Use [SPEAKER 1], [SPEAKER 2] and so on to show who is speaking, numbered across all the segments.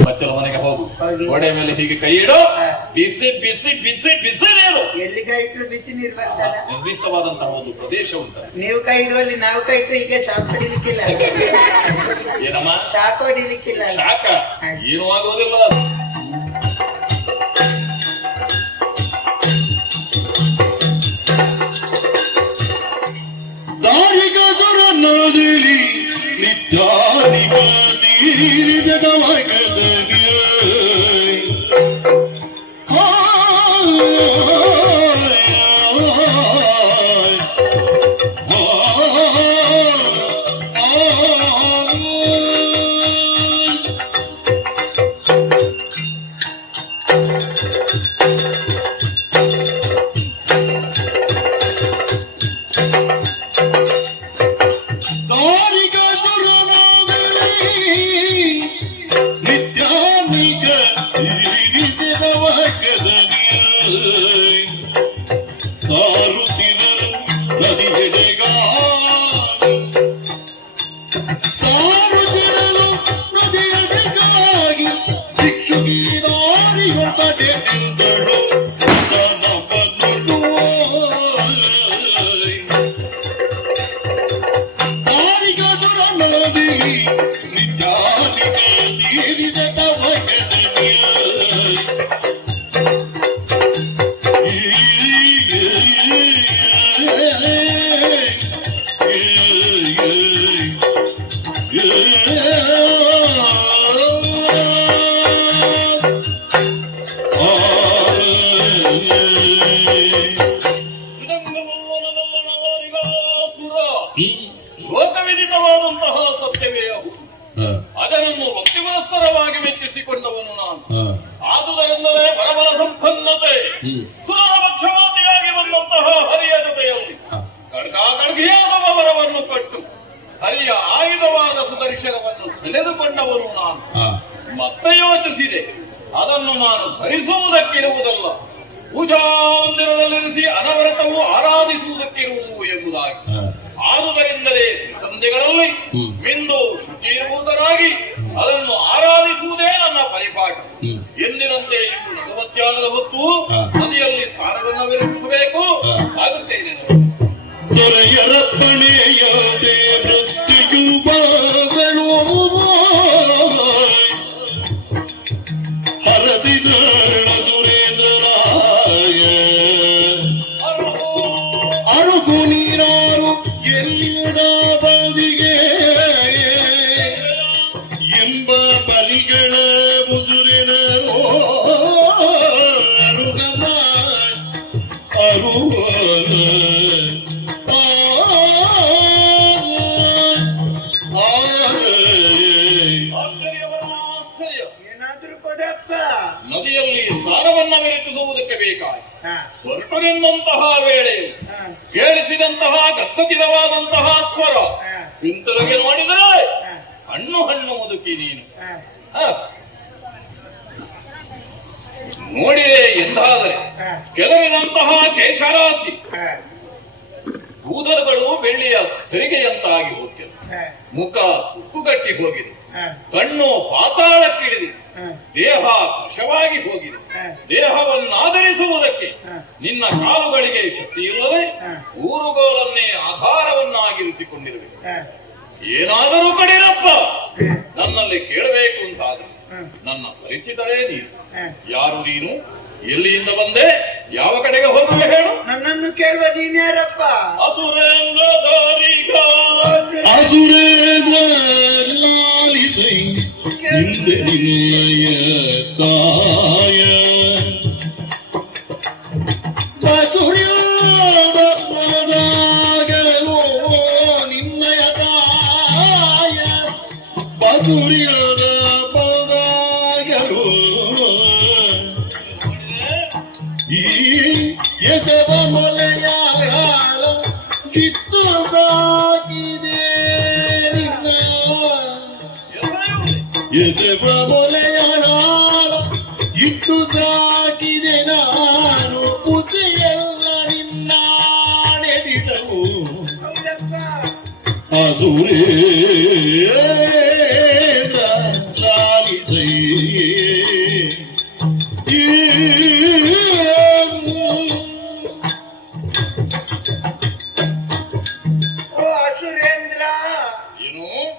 [SPEAKER 1] ಬಚ್ಚಲ ಮನೆಗೆ ಹೋಗು. ಗೋಡೆ ಮೇಲೆ ಹೀಗೆ ಕೈ ಇಡು. ಬಿಸಿ ಬಿಸಿ ಬಿಸಿ ಬಿಸಿ ನೀರು.
[SPEAKER 2] ಎಲ್ಲಿ ಕೈ ಇಟ್ಟರು ಬಿಸಿ ನೀರು ಬರ್ತಾರ
[SPEAKER 1] ನಿರ್ದಿಷ್ಟವಾದಂತಹ ಒಂದು ಪ್ರದೇಶ ಉಂಟು
[SPEAKER 2] ನೀವು ಕೈ ಇಡುವಲ್ಲಿ ನಾವು ಕೈ ಇಟ್ಟರೆ ಈಗ ಶಾಕ್ ಹೊಡಿಲಿಕ್ಕಿಲ್ಲ.
[SPEAKER 1] ಏನಮ್ಮ?
[SPEAKER 2] ಶಾಕ್ ಹೊಡಿಲಿಕ್ಕಿಲ್ಲ.
[SPEAKER 1] ಶಾಖ?
[SPEAKER 2] ಹಾ.
[SPEAKER 1] ಏನು ಆಗೋದಿಲ್ಲ
[SPEAKER 3] ದಾರಿಗಸುರ ನದಿಲಿ ನೀರಿ
[SPEAKER 1] ಪಕ್ಷಪಾತಿಯಾಗಿ ಬಂದಂತಹ ಹರಿಯ ಜೊತೆಯಲ್ಲಿ ಕಡ್ಕಾಕಡ್ಗಿಯಾದ ವರವನ್ನು ಕಟ್ಟು ಹರಿಯ ಆಯುಧವಾದ ಸುದರ್ಶನವನ್ನು ಸೆಳೆದುಕೊಂಡವರು ನಾನು. ಮತ್ತೆ ಯೋಚಿಸಿದೆ ಅದನ್ನು ನಾನು ಧರಿಸುವುದಕ್ಕಿರುವುದಲ್ಲ. ಪೂಜಾ ಮಂದಿರದಲ್ಲಿರಿಸಿ ಅನವರತವು ಆರಾಧಿಸುವುದಕ್ಕಿರುವುದು ಎಂಬುದಾಗಿ.
[SPEAKER 2] Medina
[SPEAKER 1] ಹಣ್ಣು ಹಣ್ಣು ಮುದುಕಿ ನೀನು. ನೋಡಿದೆ ಎಂದಾದರೆ ಕೆದರಿದಂತಹ ಕೇಶರಾಶಿ ಕೂದಲುಗಳು ಬೆಳ್ಳಿಯ ತೆರಿಗೆಯಂತಾಗಿ ಹೋಗಿದೆ ಮುಖ ಸುಕ್ಕುಗಟ್ಟಿ ಹೋಗಿದೆ. ಕಣ್ಣು
[SPEAKER 2] ಪಾತಾಳಕ್ಕಿಳಿದೆ
[SPEAKER 1] ದೇಹ ಕಷವಾಗಿ ಹೋಗಿದೆ. ದೇಹವನ್ನಾಧರಿಸುವುದಕ್ಕೆ. ನಿನ್ನ ಕಾಲುಗಳಿಗೆ ಶಕ್ತಿ ಇಲ್ಲದೆ. ಊರುಗೋಲನ್ನೇ ಆಧಾರವನ್ನಾಗಿರಿಸಿಕೊಂಡಿರಬೇಕು ಏನಾದರೂ ಕಡಿರಪ್ಪ ನನ್ನಲ್ಲಿ ಕೇಳಬೇಕು ಅಂತಾದ್ರೆ ನನ್ನ ಪರಿಚಿತಳೇ ನೀನು. ಯಾರು ನೀನು? ಎಲ್ಲಿಯಿಂದ ಬಂದೆ? ಯಾವ ಕಡೆಗೆ ಹೋಗುವೆ ಹೇಳು.
[SPEAKER 2] ನನ್ನನ್ನು ಕೇಳುವ ನೀನ್ಯಾರಪ್ಪ
[SPEAKER 1] ಅಸುರೇಂದ್ರ
[SPEAKER 3] ಅಸುರೇಂದ್ರ ಲಾಲಿಸೈ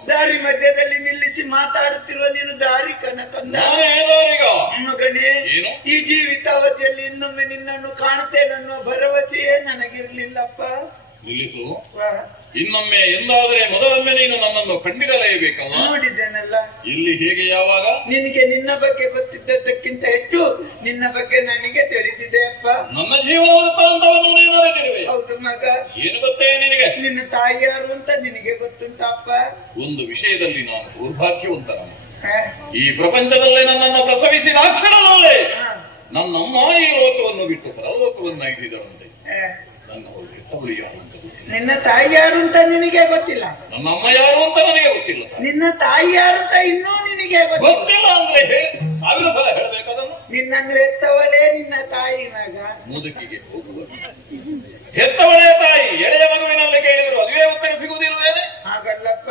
[SPEAKER 3] ದಾರಿ ಮಧ್ಯದಲ್ಲಿ ನಿಲ್ಲಿಸಿ ಮಾತಾಡುತ್ತಿರುವ ನೀನು
[SPEAKER 2] ದಾರಿ ಕನಕಂದ?
[SPEAKER 1] ಏನು
[SPEAKER 2] ಈ ಜೀವಿತಾವಧಿಯಲ್ಲಿ ಇನ್ನೊಮ್ಮೆ ನಿನ್ನನ್ನು ಕಾಣುತ್ತೇನೆ ಅನ್ನೋ ಭರವಸೆಯೇ ನನಗಿರ್ಲಿಲ್ಲಪ್ಪ.
[SPEAKER 1] ನಿಲ್ಲಿಸು. ಇನ್ನೊಮ್ಮೆ ಎಂದಾದರೆ ಮೊದಲೊಮ್ಮೆ ನೀನು ನನ್ನನ್ನು ಕಂಡಿರಲೇಬೇಕಲ್ಲ
[SPEAKER 2] ನೋಡಿದ್ದೇನಲ್ಲ?
[SPEAKER 1] ಇಲ್ಲಿ ಹೇಗೆ ಯಾವಾಗ?
[SPEAKER 2] ನಿನಗೆ ನಿನ್ನ ಬಗ್ಗೆ ಗೊತ್ತಿದ್ದಕ್ಕಿಂತ ಹೆಚ್ಚು ನಿನ್ನ ಬಗ್ಗೆ ನನಗೆ ತಿಳಿದಿದೆ ಅಪ್ಪ.
[SPEAKER 1] ನನ್ನ ಜೀವನ ವೃತ್ತಾಂತವನ್ನು ನೀನು ಅರಿತಿರುವೆ.
[SPEAKER 2] ಹೌದು ಮಗ.
[SPEAKER 1] ಏನು ಗೊತ್ತೇ ನಿನಗೆ?
[SPEAKER 2] ನಿನ್ನ ತಾಯಿ ಯಾರು ಅಂತ ನಿನಗೆ ಗೊತ್ತುಂಟಪ್ಪ
[SPEAKER 1] ಒಂದು ವಿಷಯದಲ್ಲಿ ನಾನು
[SPEAKER 2] ದೌರ್ಭಾಗ್ಯವಂತ?
[SPEAKER 1] ಈ ಪ್ರಪಂಚದಲ್ಲೇ ನನ್ನನ್ನು ಪ್ರಸವಿಸಿದ ಆ ಕ್ಷಣದಲ್ಲೇ
[SPEAKER 2] ಹ.
[SPEAKER 1] ನನ್ನಮ್ಮ ಈ ಲೋಕವನ್ನು ಬಿಟ್ಟು ಪರಲೋಕವನ್ನು
[SPEAKER 2] ಹ.
[SPEAKER 1] ನನ್ನ ಅವಳು ಹೆತ್ತವಳು ಯಾರು ಅಂತ ಗೊತ್ತಿಲ್ಲ
[SPEAKER 2] ನಿನ್ನ ತಾಯಿ ಯಾರು ಅಂತ ನಿನಗೆ ಗೊತ್ತಿಲ್ಲ?
[SPEAKER 1] ನಮ್ಮ ಅಮ್ಮ ಯಾರು ಅಂತ ನನಗೆ ಗೊತ್ತಿಲ್ಲ.
[SPEAKER 2] ನಿನ್ನ ತಾಯಿ ಯಾರು ಅಂತ ಇನ್ನೂ ನಿನಗೆ ಗೊತ್ತಿಲ್ಲ.
[SPEAKER 1] ಅಂದ್ರೆ ಸಾವಿರ ಸಲ ಹೇಳಬೇಕದನ್ನು
[SPEAKER 2] ನಿನ್ನನ್ನು ಎತ್ತವಳೇ ನಿನ್ನ ತಾಯಿ ಮಗ.
[SPEAKER 1] ಮುದುಕಿಗೆ ಹೋಗುವ ಹೆತ್ತವಳೇ ತಾಯಿ ಎಳೆಯ ಮಗುವಿನಲ್ಲಿ ಕೇಳಿದ್ರು ಅದುವೇ ಉತ್ತರ ಸಿಗುವುದಿಲ್ವೇನೆ
[SPEAKER 2] ಹಾಗಲ್ಲಪ್ಪ?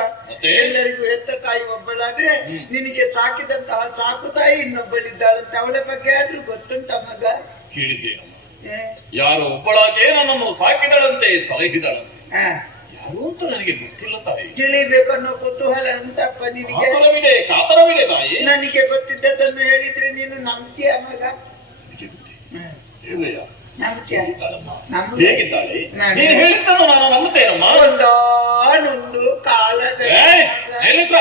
[SPEAKER 2] ಎಲ್ಲರಿಗೂ ಹೆತ್ತ ತಾಯಿ ಒಬ್ಬಳಾದ್ರೆ ನಿನಗೆ ಸಾಕಿದಂತಹ ಸಾಕು ತಾಯಿ ಇನ್ನೊಬ್ಬಳಿದ್ದಾಳಂತ. ಅವಳ ಬಗ್ಗೆ ಆದ್ರೂ ಗೊತ್ತುಂಟ ಮಗ?
[SPEAKER 1] ಕೇಳಿದ್ದೇನಮ್ಮ
[SPEAKER 2] ಏ?
[SPEAKER 1] ಯಾರೋ ಒಬ್ಬಳಾಕೆ ನನ್ನನ್ನು ಸಾಕಿದಳಂತೆ ಸಲಹಿದಳಂತೆ. ಯಾರು ಅಂತ ನನಗೆ ಗೊತ್ತಿಲ್ಲ ತಾಯಿ.
[SPEAKER 2] ತಿಳಿಬೇಕು ಅನ್ನೋ ಕುತೂಹಲ ಉಂಟಪ್ಪ ನಿನಗೆ?
[SPEAKER 1] ಕಾತರವಿದೆ ಕಾತರವಿದೆ ತಾಯಿ.
[SPEAKER 2] ನನಗೆ ಗೊತ್ತಿದ್ದದನ್ನು ಹೇಳಿದ್ರೆ ನೀನು ನಂಬ್ತೀಯ ಮಗ?
[SPEAKER 1] ನನಗೆ ಗೊತ್ತಿಲ್ಲ. ಹೇಳಯ್ಯ.
[SPEAKER 2] ನಂಬ್ತೀಯ?
[SPEAKER 1] ಹೇಗಿದ್ದಾಳೆ?
[SPEAKER 2] ನಾನು-
[SPEAKER 1] ನೀನು ಹೇಳಿದ್ದನ್ನು ನಾನು ನಂಬುತ್ತೇನಮ್ಮ?
[SPEAKER 2] ಒಂದಾನೊಂದು ಕಾಲದ
[SPEAKER 1] ನಿಲ್ಲಿಸ.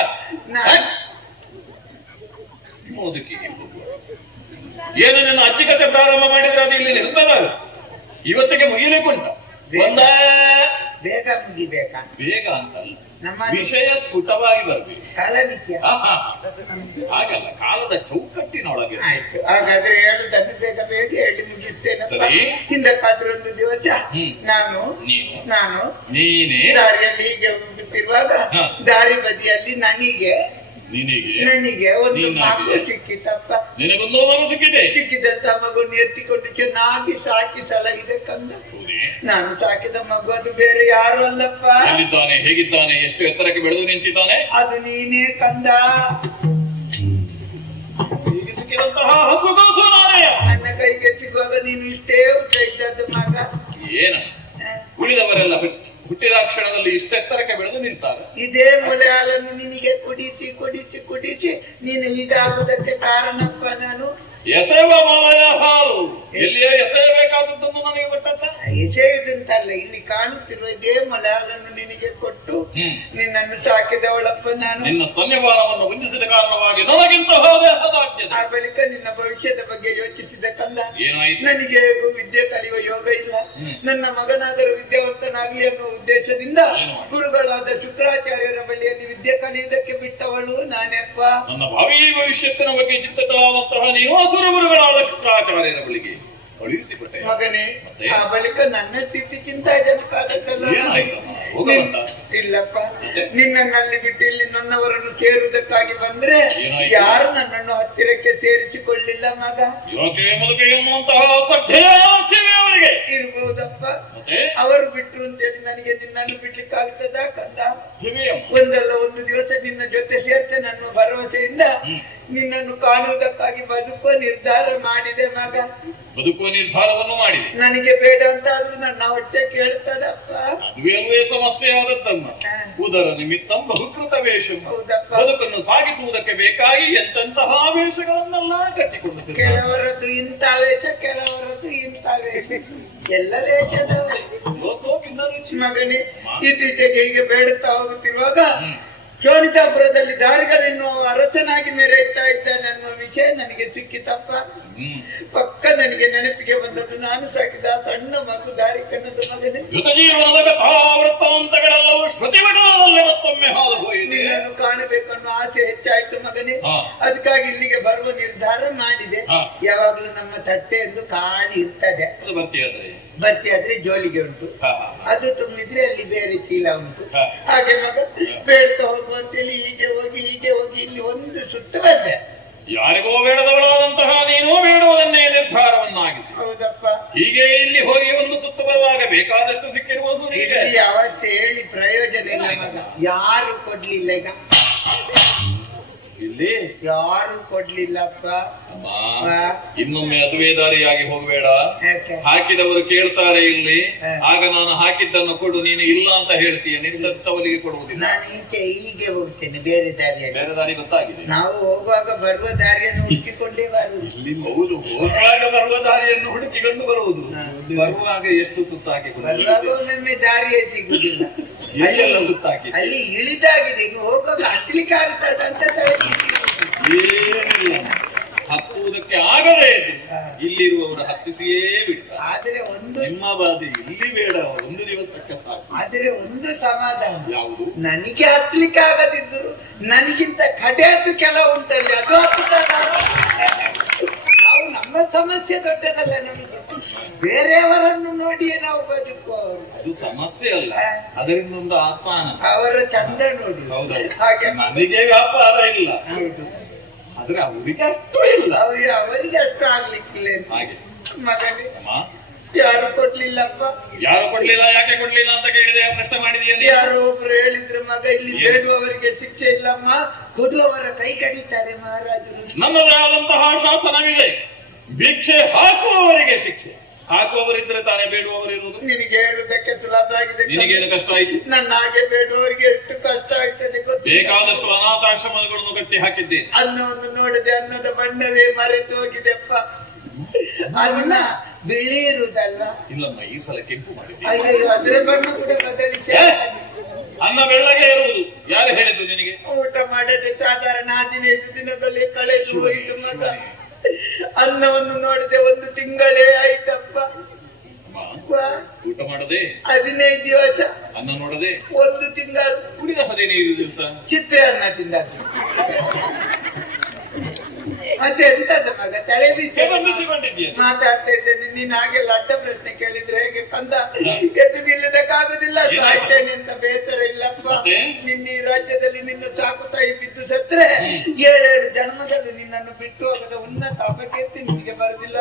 [SPEAKER 1] ಏನು ನನ್ನ ಅಚ್ಚುಕತೆ ಪ್ರಾರಂಭ ಮಾಡಿದ್ರೆ ಅದು ಇಲ್ಲಿ ನಿಲ್ತದ ಇವತ್ತಿಗೆ ಮುಗಿಲಿಕ್ಕುಂಟ. ಒಂದ
[SPEAKER 2] ಬೇಗ ಮುಗಿಬೇಕಾ
[SPEAKER 1] ಬೇಗ ಅಂತಲ್ಲ.
[SPEAKER 2] ನಮ್ಮ
[SPEAKER 1] ವಿಷಯ ಸ್ಫುಟವಾಗಿ ಬರ್ಬೇಕು.
[SPEAKER 2] ಕಾಲಮಿತ್ಯ.
[SPEAKER 1] ಹಾಗಲ್ಲ ಕಾಲದ ಚೌಕಟ್ಟಿನೊಳಗೆ.
[SPEAKER 2] ಆಯ್ತು. ಹಾಗಾದ್ರೆ ಹೇಳುದನ್ನು ಬೇಗ ಬೇಗ ಹೇಳಿ ಮುಗಿಸ್ತೇನೆ ಹಿಂದಕ್ಕಾದ್ರೊಂದು ದಿವಸ. ನಾನು
[SPEAKER 1] ನೀನು.
[SPEAKER 2] ನಾನು
[SPEAKER 1] ನೀನೇ.
[SPEAKER 2] ದಾರಿಯಲ್ಲಿ ಹೀಗೆ ಹೋಗುತ್ತಿರುವಾಗ ದಾರಿ ಬದಿಯಲ್ಲಿ ನನಗೆ
[SPEAKER 1] ನಿನಗೆ
[SPEAKER 2] ನನಗೆ ಒಂದು
[SPEAKER 1] ನೀನಾಗಿ?
[SPEAKER 2] ಮಗು ಸಿಕ್ಕಿತಪ್ಪ.
[SPEAKER 1] ನಿನಗೊಂದು ಮಗು ಸಿಕ್ಕಿದೆ.
[SPEAKER 2] ಸಿಕ್ಕಿದಂತ ಮಗುವನ್ನು ಎತ್ತಿಕೊಂಡು ಚೆನ್ನಾಗಿ ಸಾಕಿ ಸಲಹಿದೆ ಕಂದ.
[SPEAKER 1] ಹೌದೇ?
[SPEAKER 2] ನಾನು ಸಾಕಿದ ಮಗು ಅದು ಬೇರೆ ಯಾರು ಅಲ್ಲಪ್ಪ.
[SPEAKER 1] ಎಲ್ಲಿದ್ದಾನೆ? ಹೇಗಿದ್ದಾನೆ? ಎಷ್ಟು ಎತ್ತರಕ್ಕೆ ಬೆಳೆದು ನಿಂತಿದ್ದಾನೆ?
[SPEAKER 2] ಅದು ನೀನೇ ಕಂದ.
[SPEAKER 1] ಹೀಗೆ ಸಿಕ್ಕಿದಂತಹ ಹಸುಗೋಸು ನಾನೇ.
[SPEAKER 2] ನನ್ನ ಕೈಗೆ ಸಿಗುವಾಗ ನೀನು ಇಷ್ಟೇ ಉದ್ದ ಇದ್ದದ್ದು ಮಗ.
[SPEAKER 1] ಏನ. ಉಳಿದವರೆಲ್ಲ ಹುಟ್- ಹುಟ್ಟಿದ ಕ್ಷಣದಲ್ಲಿ ಇಷ್ಟೆತ್ತರಕ್ಕೆ ಬೆಳೆದು ನಿಂತಾರೆ
[SPEAKER 2] ಇದೇ ಮೊಲೆ ಹಾಲನ್ನು ನಿನಗೆ ಕುಡಿಸಿ ಕುಡಿಸಿ ಕುಡಿಸಿ. ನೀನು ಹೀಗಾಗುವುದಕ್ಕೆ ಕಾರಣಪ್ಪ ನಾನು
[SPEAKER 1] ಎಸೆವ ಮಲಯ ಹಾಲು ಎಲ್ಲಿಯೋ ಎಸೆಯಬೇಕಾದದ್ದನ್ನು ನನಗೆ ಗೊತ್ತಲ್ಲ
[SPEAKER 2] ಎಸೆಯುವುದಂತಲ್ಲ ಇಲ್ಲಿ ಕಾಣುತ್ತಿರುವ ಇದೇ ಮಳೆ ಅದನ್ನು ನಿನಗೆ ಕೊಟ್ಟು ನಿನ್ನನ್ನು ಸಾಕಿದವಳಪ್ಪ ನಾನು.
[SPEAKER 1] ನಿನ್ನ ಸ್ತನ್ಯಪಾನವನ್ನು ಉಂಜಿಸಿದ ಕಾರಣವಾಗಿ ನನಗಿಂತ
[SPEAKER 2] ಆ ಬಳಿಕ ನಿನ್ನ ಭವಿಷ್ಯದ ಬಗ್ಗೆ ಯೋಚಿಸಿದ ಕಲ್ಲ
[SPEAKER 1] ಏನಾಯ್ತು?
[SPEAKER 2] ನನಗೆ ವಿದ್ಯೆ ಕಲಿಯುವ ಯೋಗ ಇಲ್ಲ. ನನ್ನ ಮಗನಾದರೂ ವಿದ್ಯಾವಂತನಾಗಲಿ ಅನ್ನುವ ಉದ್ದೇಶದಿಂದ ಗುರುಗಳಾದ ಶುಕ್ರಾಚಾರ್ಯರ ಬಳಿಯಲ್ಲಿ ವಿದ್ಯೆ ಕಲಿಯುವುದಕ್ಕೆ ಬಿಟ್ಟವಳು ನಾನೆಪ್ಪ.
[SPEAKER 1] ನನ್ನ ಭಾವಿ ಭವಿಷ್ಯತ್ತಿನ ಬಗ್ಗೆ ಚಿಂತಿತರಾದಂತಹ ನೀನು ಅಸುರ ಗುರುಗಳಾದ ಶುಕ್ರಾಚಾರ್ಯರ ಬಳಿಗೆ ಕಳುಹಿಸಿಕೊಟ್ಟೆ.
[SPEAKER 2] ಮಗನೇ ಆ ಬಳಿಕ ನನ್ನ ಸ್ಥಿತಿ ಚಿಂತಾಜನಕಾದದ್ದಲ್ಲ
[SPEAKER 1] ಏನಾಯ್ತಮ್ಮ
[SPEAKER 2] ಇಲ್ಲಪ್ಪ? ನಿನ್ನನ್ನಲ್ಲಿ ಬಿಟ್ಟು ಇಲ್ಲಿ ನನ್ನವರನ್ನು ಸೇರುವುದಕ್ಕಾಗಿ ಬಂದ್ರೆ ಯಾರು ನನ್ನನ್ನು ಹತ್ತಿರಕ್ಕೆ ಸೇರಿಸಿಕೊಳ್ಳಿಲ್ಲ ಮಗ
[SPEAKER 1] ಯೋಕೆ ಮುದುಕೆ ಎನ್ನುವಂತಹ ಸಭ್ಯಾಸ್ಯವೇ ಅವರಿಗೆ
[SPEAKER 2] ಇರ್ಬಹುದಪ್ಪ ಅವರು ಬಿಟ್ರು ಅಂತೇಳಿ ನನಗೆ ನಿನ್ನನ್ನು ಬಿಡ್ಲಿಕ್ಕೆ ಆಗ್ತದ
[SPEAKER 1] ಕಂದ
[SPEAKER 2] ಒಂದಲ್ಲ ಒಂದು ದಿವಸ ನಿನ್ನ ಜೊತೆ ಸೇರ್ತೆ ನನ್ನ ಭರವಸೆಯಿಂದ. ನಿನ್ನನ್ನು ಕಾಣುವುದಕ್ಕಾಗಿ ಬದುಕುವ ನಿರ್ಧಾರ ಮಾಡಿದೆ ಮಗ.
[SPEAKER 1] ಬದುಕುವ ನಿರ್ಧಾರವನ್ನು ಮಾಡಿದೆ.
[SPEAKER 2] ನನಗೆ ಬೇಡ ಅಂತ ಆದ್ರೂ ನನ್ನ ಹೊಟ್ಟೆ ಕೇಳ್ತದಪ್ಪ.
[SPEAKER 1] ಅದುವೇ ಸಮಸ್ಯೆ ಆದದ್ದಮ್ಮ ಉದರ ನಿಮಿತ್ತ ಬಹುಕೃತ ವೇಷ ಬದುಕನ್ನು ಸಾಗಿಸುವುದಕ್ಕೆ ಬೇಕಾಗಿ ಎಂತೆಂತಹ ವೇಷಗಳನ್ನೆಲ್ಲ ಕಟ್ಟಿಕೊಂಡು.
[SPEAKER 2] ಕೆಲವರದ್ದು ಇಂಥ ವೇಷ ಕೆಲವರದ್ದು ಇಂಥ ವೇಷ. ಎಲ್ಲ
[SPEAKER 1] ದೇಶದ.
[SPEAKER 2] ಮಗನೇ ಇತ್ತೀಚೆಗೆ ಹೀಗೆ ಬೇಡುತ್ತಾ ಹೋಗುತ್ತಿರುವಾಗ ಶೋಣಿತಾಪುರದಲ್ಲಿ ದಾರಿಗಳನ್ನು ಅರಸನಾಗಿ ಮೆರೆಯುತ್ತಾ ಇದ್ದಾನೆ ಅನ್ನುವ ವಿಷಯ ನನಗೆ ಸಿಕ್ಕಿತಪ್ಪ. ಪಕ್ಕ ನನಗೆ ನೆನಪಿಗೆ ಬಂದದ್ದು ನಾನು ಸಾಕಿದ ಸಣ್ಣ ಮಗು ದಾರಿ ಕಣ್ಣದ ಮಗನೇ.
[SPEAKER 1] ಯುದ್ಧ ಜೀವನದ ಕಥಾವೃತ್ತಾಂತಗಳೆಲ್ಲವೂ ಮತ್ತೊಮ್ಮೆ ಹಾದು ಹೋಯಿದೆ
[SPEAKER 2] ನಿನ್ನನ್ನು ಕಾಣಬೇಕನ್ನೋ ಆಸೆ ಹೆಚ್ಚಾಯ್ತು ಮಗನೇ. ಅದಕ್ಕಾಗಿ ಇಲ್ಲಿಗೆ ಬರುವ ನಿರ್ಧಾರ ಮಾಡಿದೆ. ಯಾವಾಗ್ಲೂ ನಮ್ಮ ತಟ್ಟೆ ಎಂದು ಖಾಲಿ ಇರ್ತದೆ. ಬರ್ತಿ ಆದ್ರೆ? ಜೋಲಿಗೆ ಉಂಟು. ಅದು ತುಂಬಿದ್ರೆ ಅಲ್ಲಿ ಬೇರೆ ಚೀಲ ಉಂಟು. ಹಾಗೆ ಮಗ ಬೇಡ್ತಾ ಹೋಗುವ ಅಂತೇಳಿ ಹೀಗೆ ಹೋಗಿ ಹೀಗೆ ಹೋಗಿ ಇಲ್ಲಿ ಒಂದು ಸುತ್ತ ಬಂದೆ.
[SPEAKER 1] ಯಾರಿಗೂ ಬೇಡದವಳಾದಂತಹ ನೀನು ಬೇಡುವುದನ್ನೇ ನಿರ್ಧಾರವನ್ನಾಗಿಸಿ.
[SPEAKER 2] ಹೌದಪ್ಪ.
[SPEAKER 1] ಹೀಗೆ ಇಲ್ಲಿ ಹೋಗಿ ಒಂದು ಸುತ್ತ ಬರುವಾಗ ಬೇಕಾದಷ್ಟು ಸಿಕ್ಕಿರುವುದು
[SPEAKER 2] ಅವಸ್ಥೆ ಹೇಳಿ ಪ್ರಯೋಜನ ಇಲ್ಲ ಮಗ. ಯಾರು ಕೊಡ್ಲಿಲ್ಲ ಈಗ?
[SPEAKER 1] ಇಲ್ಲಿ?
[SPEAKER 2] ಯಾರು ಕೊಡ್ಲಿಲ್ಲಪ್ಪ?
[SPEAKER 1] ಅಮ್ಮ ಇನ್ನೊಮ್ಮೆ ಅದುವೇದಾರಿಯಾಗಿ ಹೋಗಬೇಡ.
[SPEAKER 2] ಯಾಕೆ?
[SPEAKER 1] ಹಾಕಿದವರು ಕೇಳ್ತಾರೆ ಇಲ್ಲಿ. ಆಗ ನಾನು ಹಾಕಿದ್ದನ್ನು ಕೊಡು ನೀನು ಇಲ್ಲ ಅಂತ ಹೇಳ್ತೀಯ. ನಿಂತವರಿಗೆ ಕೊಡುವುದಿಲ್ಲ.
[SPEAKER 2] ನಾನು ಈಚೆ ಹೀಗೆ ಹೋಗ್ತೇನೆ ಬೇರೆ ದಾರಿ
[SPEAKER 1] ಬೇರೆ ದಾರಿ ಗೊತ್ತಾಗಿದೆ.
[SPEAKER 2] ನಾವು ಹೋಗುವಾಗ ಬರುವ ದಾರಿಯನ್ನು ಹುಡುಕಿಕೊಂಡೇ ಬರುವುದು.
[SPEAKER 1] ಹೌದು ಹೋಗುವಾಗ ಬರುವ ದಾರಿಯನ್ನು ಹುಡುಕಿಕೊಂಡು ಬರುವುದು. ಬರುವಾಗ ಎಷ್ಟು ಸುತ್ತ
[SPEAKER 2] ಬರುವಾಗ ಒಮ್ಮೊಮ್ಮೆ ದಾರಿಯೇ ಸಿಗುದಿಲ್ಲ
[SPEAKER 1] ಎಲ್ಲೆಲ್ಲ ಸುತ್ತಾಕಿ?
[SPEAKER 2] ಅಲ್ಲಿ ಇಳಿದಾಗಿದೆ. ಇದು ಹೋಗುವಾಗ ಹತ್ತಲಿಕ್ಕೆ ಆಗ್ತದ ಅಂತ ತಲೆ.
[SPEAKER 1] ಏನಿಲ್ಲ ಹತ್ತುವುದಕ್ಕೆ ಆಗದೇ. ಇಲ್ಲಿರುವವರು ಹತ್ತಿಸಿಯೇ ಬಿಟ್ಟ.
[SPEAKER 2] ಆದರೆ ಒಂದು
[SPEAKER 1] ನಿಮ್ಮ ಬಾಧೆ ಇಲ್ಲಿ ಬೇಡ ಒಂದು ದಿವಸಕ್ಕೆ ಸಾಕು
[SPEAKER 2] ಆದರೆ ಒಂದು ಸಮಾಧಾನ.
[SPEAKER 1] ಯಾವುದು?
[SPEAKER 2] ನನಗೆ ಹತ್ತಲಿಕ್ಕೆ ಆಗದಿದ್ದರು ನನಗಿಂತ ಕಡೆಯದ್ದು ಕೆಲವು ಉಂಟಲ್ಲಿ ಅದು ಹತ್ತದ ನಾವು ನಮ್ಮ ಸಮಸ್ಯೆ ದೊಡ್ಡದಲ್ಲ ನಮಗೆ. ಬೇರೆಯವರನ್ನು ನೋಡಿಯೇ ನಾವು ಬದುಕುವವರು.
[SPEAKER 1] ಅದು ಸಮಸ್ಯೆ ಅಲ್ಲ. ಅದರಿಂದ ಒಂದು ಆತ್ಮಾನ
[SPEAKER 2] ಅವರ ಚಂದ ನೋಡಿ.
[SPEAKER 1] ಹೌದು.
[SPEAKER 2] ಹಾಗೆ
[SPEAKER 1] ನನಗೆ ವ್ಯಾಪಾರ ಇಲ್ಲ.
[SPEAKER 2] ಹೌದು.
[SPEAKER 1] ಆದ್ರೆ ಅವರಿಗೆ ಅಷ್ಟು ಇಲ್ಲ.
[SPEAKER 2] ಅವರಿಗೆ ಅವರಿಗೆ ಅಷ್ಟು ಆಗ್ಲಿಕ್ಕಿಲ್ಲ
[SPEAKER 1] ಹಾಗೆ.
[SPEAKER 2] ಮಗನೇ. ಯಾರು ಕೊಡ್ಲಿಲ್ಲಪ್ಪ?
[SPEAKER 1] ಯಾರು ಕೊಡ್ಲಿಲ್ಲ ಯಾಕೆ ಕೊಡ್ಲಿಲ್ಲ ಅಂತ ಕೇಳಿದೆ ಪ್ರಶ್ನೆ ಮಾಡಿದ್ಯಾ ಯಾರು
[SPEAKER 2] ಯಾರೋ ಒಬ್ರು ಹೇಳಿದ್ರು ಮಗ ಇಲ್ಲಿ
[SPEAKER 1] ಹೇಳುವವರಿಗೆ
[SPEAKER 2] ಬೇಡುವವರಿಗೆ ಶಿಕ್ಷೆ ಇಲ್ಲಮ್ಮ. ಕೊಡುವವರ ಕೈ ಕಡಿತಾರೆ ಮಹಾರಾಜರು.
[SPEAKER 1] ನಮ್ಮದೇ ಆದಂತಹ ಶಾಸನವಿದೆ. ಭಿಕ್ಷೆ ಹಾಕುವವರಿಗೆ ಶಿಕ್ಷೆ. ಹಾಕುವವರಿದ್ರೆ ತಾನೇ ಬೇಡುವವರಿರುವುದು?
[SPEAKER 2] ನಿನಗೆ ಹೇಳುದಕ್ಕೆ ಸುಲಭ ಆಗಿದೆ
[SPEAKER 1] ನಿನಗೇನು ಕಷ್ಟ ಆಯ್ತು?
[SPEAKER 2] ನನ್ನ ಹಾಗೆ ಬೇಡುವವರಿಗೆ ಎಷ್ಟು ಕಷ್ಟ ಆಯ್ತು ಗೊತ್ತಿಲ್ಲ.
[SPEAKER 1] ಬೇಕಾದಷ್ಟು ಅನಾಥಾಶ್ರಮಗಳನ್ನು ಕಟ್ಟಿ ಹಾಕಿದ್ದೆ
[SPEAKER 2] ಅನ್ನವನ್ನು ನೋಡದೆ ಅನ್ನದ ಬಣ್ಣವೇ ಮರೆತು ಹೋಗಿದೆಪ್ಪ. ಅನ್ನ ಬಿಳಿ ಇರುವುದಲ್ಲ
[SPEAKER 1] ಇಲ್ಲಮ್ಮ ಈ ಸಲ ಕೆಂಪು ಮಾಡಿದ್ದೆ.
[SPEAKER 2] ಅಯ್ಯೋ ಅದರ ಬಣ್ಣ ಕೂಡ ಬದಲಿಸಿ
[SPEAKER 1] ಅನ್ನ ಬೆಳ್ಳಗೆ ಇರುವುದು. ಯಾರು ಹೇಳಿದ್ದು ನಿನಗೆ?
[SPEAKER 2] ಊಟ ಮಾಡದೆ ಸಾಧಾರಣ ಹದಿನೈದು ದಿನದಲ್ಲಿ ಕಳೆದು ಹೋಯಿತು ಮಗ. ಅನ್ನವನ್ನು ನೋಡಿದೆ ಒಂದು ತಿಂಗಳೇ ಆಯ್ತಪ್ಪ.
[SPEAKER 1] ಊಟ ಮಾಡದೆ?
[SPEAKER 2] ಹದಿನೈದು ದಿವಸ.
[SPEAKER 1] ಅನ್ನ ನೋಡದೆ?
[SPEAKER 2] ಒಂದು ತಿಂಗಳು.
[SPEAKER 1] ಉಳಿದ ಹದಿನೈದು ದಿವಸ?
[SPEAKER 2] ಚಿತ್ರಾನ್ನ ತಿಂದದ್ದು ಮತ್ತೆ ಎಂತದ್ದು ಮಗ? ತಲೆ ಬಿಸಿ ಮಾತಾಡ್ತಾ ಇದ್ದೇನೆ. ನೀನ್ ಹಾಗೆಲ್ಲ ಅಡ್ಡ ಪ್ರಶ್ನೆ ಕೇಳಿದ್ರೆ ಹೇಗೆ ಕಂದ? ಎದ್ದು ನಿಲ್ಲದಕ್ಕಾಗುದಿಲ್ಲ? ಸಾಯ್ತೇನೆ ಅಂತ ಬೇಸರ ಇಲ್ಲಪ್ಪ? ನಿನ್ನ ಈ ರಾಜ್ಯದಲ್ಲಿ ನಿನ್ನ ಸಾಕು ತಾಯಿ ಬಿದ್ದು ಸತ್ರೆ ಏಳೇಳು ಜನ್ಮದಲ್ಲಿ ನಿನ್ನನ್ನು ಬಿಟ್ಟು ಹೋಗದ ಉನ್ನತ ಅಪಕೀರ್ತಿ ನಿನಗೆ ಬರುದಿಲ್ಲ.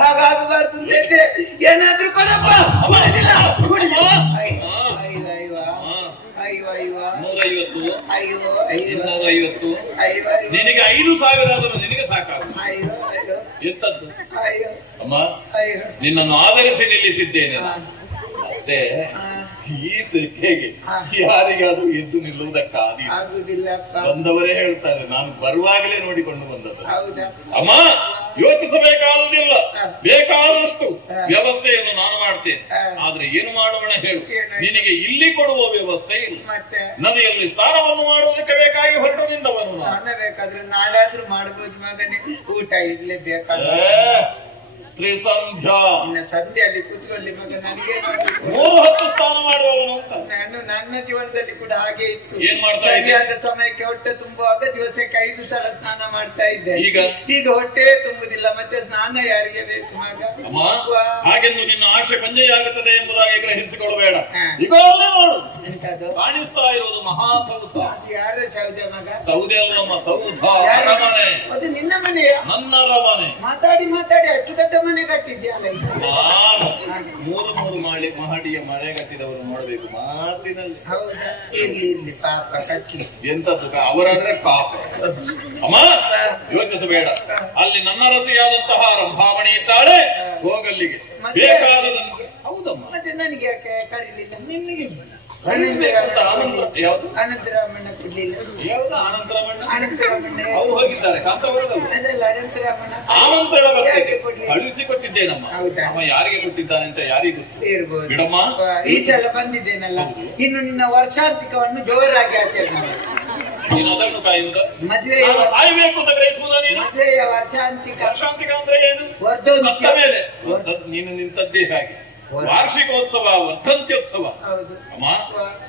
[SPEAKER 2] ಹಾಗಾಗಬಾರ್ದು ಅಂತ ಹೇಳಿದ್ರೆ ಏನಾದ್ರೂ ಕೊಡಪ್ಪ. ಕೊಡುದಿಲ್ಲ ಕೊಡುದಿಲ್ಲ. ಅಯ್ಯೋ, ಅಯ್ಯೋ, ಅಯ್ಯೋ.
[SPEAKER 1] ಹಾ.
[SPEAKER 2] ಅಯ್ಯೋ, ಅಯ್ಯೋ.
[SPEAKER 1] ನೂರೈವತ್ತು. ಇನ್ನೂರ ಐವತ್ತು. ನಿನಗೆ ಐದು ಸಾವಿರ ಆದರೂ ನಿನಗೆ ಸಾಕಾಗ. ಎಂತದ್ದು ಅಮ್ಮ. ನಿನ್ನನ್ನು ಆಧರಿಸಿ ನಿಲ್ಲಿಸಿದ್ದೇನೆ. ಮತ್ತೆ. ಈ ಸೆಕೆಗೆ
[SPEAKER 2] ಹಾ.
[SPEAKER 1] ಯಾರಿಗಾದ್ರೂ ಎದ್ದು ನಿಲ್ಲುವುದಕ್ಕಾದೀತು
[SPEAKER 2] ಆಗುದಿಲ್ಲಪ್ಪ
[SPEAKER 1] ಬಂದವರೇ ಹೇಳ್ತಾರೆ ನಾನು ಬರುವಾಗಲೇ ನೋಡಿಕೊಂಡು ಬಂದದ್ದು. ಅಮ್ಮ ಯೋಚಿಸಬೇಕಾದುದಿಲ್ಲ. ಬೇಕಾದಷ್ಟು. ವ್ಯವಸ್ಥೆಯನ್ನು ನಾನು ಮಾಡ್ತೇನೆ. ಆದ್ರೆ ಏನು ಮಾಡೋಣ ಹೇಳು? ನಿನಗೆ ಇಲ್ಲಿ ಕೊಡುವ ವ್ಯವಸ್ಥೆ ಇಲ್ಲ.
[SPEAKER 2] ಮತ್ತೆ?
[SPEAKER 1] ನದಿಯಲ್ಲಿ ಸ್ನಾನವನ್ನು ಮಾಡುವುದಕ್ಕೆ ಬೇಕಾಗಿ ಹೊರಟು ನಿಂದವನು
[SPEAKER 2] ಬೇಕಾದ್ರೆ ಮಗನೇ. ಊಟ ಇರ್ಲೇ ಬೇಕಲ್ಲ.
[SPEAKER 1] ಏ, ತ್ರಿಸಂಧ್ಯಾ.
[SPEAKER 2] ಸಂಧ್ಯೆಯಲ್ಲಿ ಕೂತ್ಕೊಳ್ಳಿ ಮಗ ನನಗೆ.
[SPEAKER 1] ಮೂರು ಹೊತ್ತು
[SPEAKER 2] ನಾನು ನನ್ನ ಜೀವನದಲ್ಲಿ ಕೂಡ ಹಾಗೆ ಇತ್ತು.
[SPEAKER 1] ಏನ್ ಮಾಡ್ತಾ ಇದ್ದೆ?
[SPEAKER 2] ಸರಿಯಾದ ಸಮಯಕ್ಕೆ ಹೊಟ್ಟೆ ತುಂಬುವಾಗ ದಿವಸಕ್ಕೆ ಐದು ಸಲ ಸ್ನಾನ ಮಾಡ್ತಾ ಇದ್ದೆ.
[SPEAKER 1] ಈಗ?
[SPEAKER 2] ಈಗ ಹೊಟ್ಟೆ ತುಂಬುದಿಲ್ಲ ಮತ್ತೆ ಸ್ನಾನ ಯಾರಿಗೆ ಬೇಕು.
[SPEAKER 1] ಹಾಗೆಂದು ನಿನ್ನ ಆಶೆ ಬಂಜೆಯಾಗುತ್ತದೆ ಎಂಬುದಾಗಿ ಗ್ರಹಿಸಿಕೊಳ್ಳಬೇಡ.
[SPEAKER 2] ಹಾ.
[SPEAKER 1] ಈಗ ಅಲ್ಲೇ ನೋಡು.
[SPEAKER 2] ಎಂತದು?
[SPEAKER 1] ಕಾಣಿಸ್ತಾ ಇರುವುದು ಮಹಾಸೌಧ
[SPEAKER 2] ಅದು ಯಾರ ಸೌದೆ ಮಗ?
[SPEAKER 1] ಸೌದೆ ಅಲ್ಲಮ್ಮ ಸೌಧ? ಅರಮನೆ.
[SPEAKER 2] ಅದು ನಿನ್ನ
[SPEAKER 1] ಅರಮನೆ.
[SPEAKER 2] ಮಾತಾಡಿ ಮಾತಾಡಿ. ಅಷ್ಟು ದೊಡ್ಡ ಮನೆ ಕಟ್ಟಿದ್ಯಲ್ಲ ಈಗ.
[SPEAKER 1] ಮೂರು ಮೂರು ಮಾಡಿ ಮಹಡಿಯ ಮನೆ ಕಟ್ಟಿದವರು ನೋಡಬೇಕು ಮಾತಿನಲ್ಲಿ.
[SPEAKER 2] ಹೌದಾ? ಇರ್ಲಿ ಇರ್ಲಿ ಪಾಪ ಕಟ್ಟಿ
[SPEAKER 1] ಎಂತದ್ದು? ಕ- ಅವರಾದ್ರೆ ಪಾಪ. ಅಮ್ಮ ಯೋಚಿಸಬೇಡ. ಅಲ್ಲಿ ನನ್ನ ರಸಿಯಾದಂತಹ ರಂಭಾಮಣಿ ಇದ್ದಾಳೆ. ಹೋಗಲ್ಲಿಗೆ.
[SPEAKER 2] ಬೇಕಾದ
[SPEAKER 1] ಬೇಕಾದದನ್ನು ಹೌದಮ್ಮ.
[SPEAKER 2] ಮತ್ತೆ ನನಗೆ ಯಾಕೆ ಕರೀಲಿಲ್ಲ?
[SPEAKER 1] ನಿನ್ನಿಗೆ ಕಳಿಸ್ಬೇಕು ಅಂತ ಆನಂದ ಯಾವ್ದು
[SPEAKER 2] ಅನಂತರಾಮಣ್ಣ ಕೊಡ್ಲಿಲ್ಲ
[SPEAKER 1] ಯಾವ್ದು ಆನಂದರಮಣ್ಣ
[SPEAKER 2] ಅನಂತರಾಮಣ್ಣ
[SPEAKER 1] ಅವು ಯಾರಿಗೆ ಕೊಟ್ಟಿದ್ದಾನೆ ಅಂತ ಯಾರಿಗೆ ಬಿಡಮ್ಮ.
[SPEAKER 2] ಈ ಇನ್ನು ನಿನ್ನ ವರ್ಷಾಂತಿಕವನ್ನು ಜೋರಾಗಿ ಆಚರಣೆ ವರ್ಷಾಂತಿಕ
[SPEAKER 1] ವರ್ಷಾಂತಿಕ ಅಂದ್ರೆ ಏನು ಮೇಲೆ ನೀನು ನಿಂತದ್ದೇ ಹಾಗೆ ವಾರ್ಷಿಕೋತ್ಸವ ವರ್ಧಂತ್ಯೋತ್ಸವ
[SPEAKER 2] ಹೌದು.
[SPEAKER 1] ಅಮ್ಮ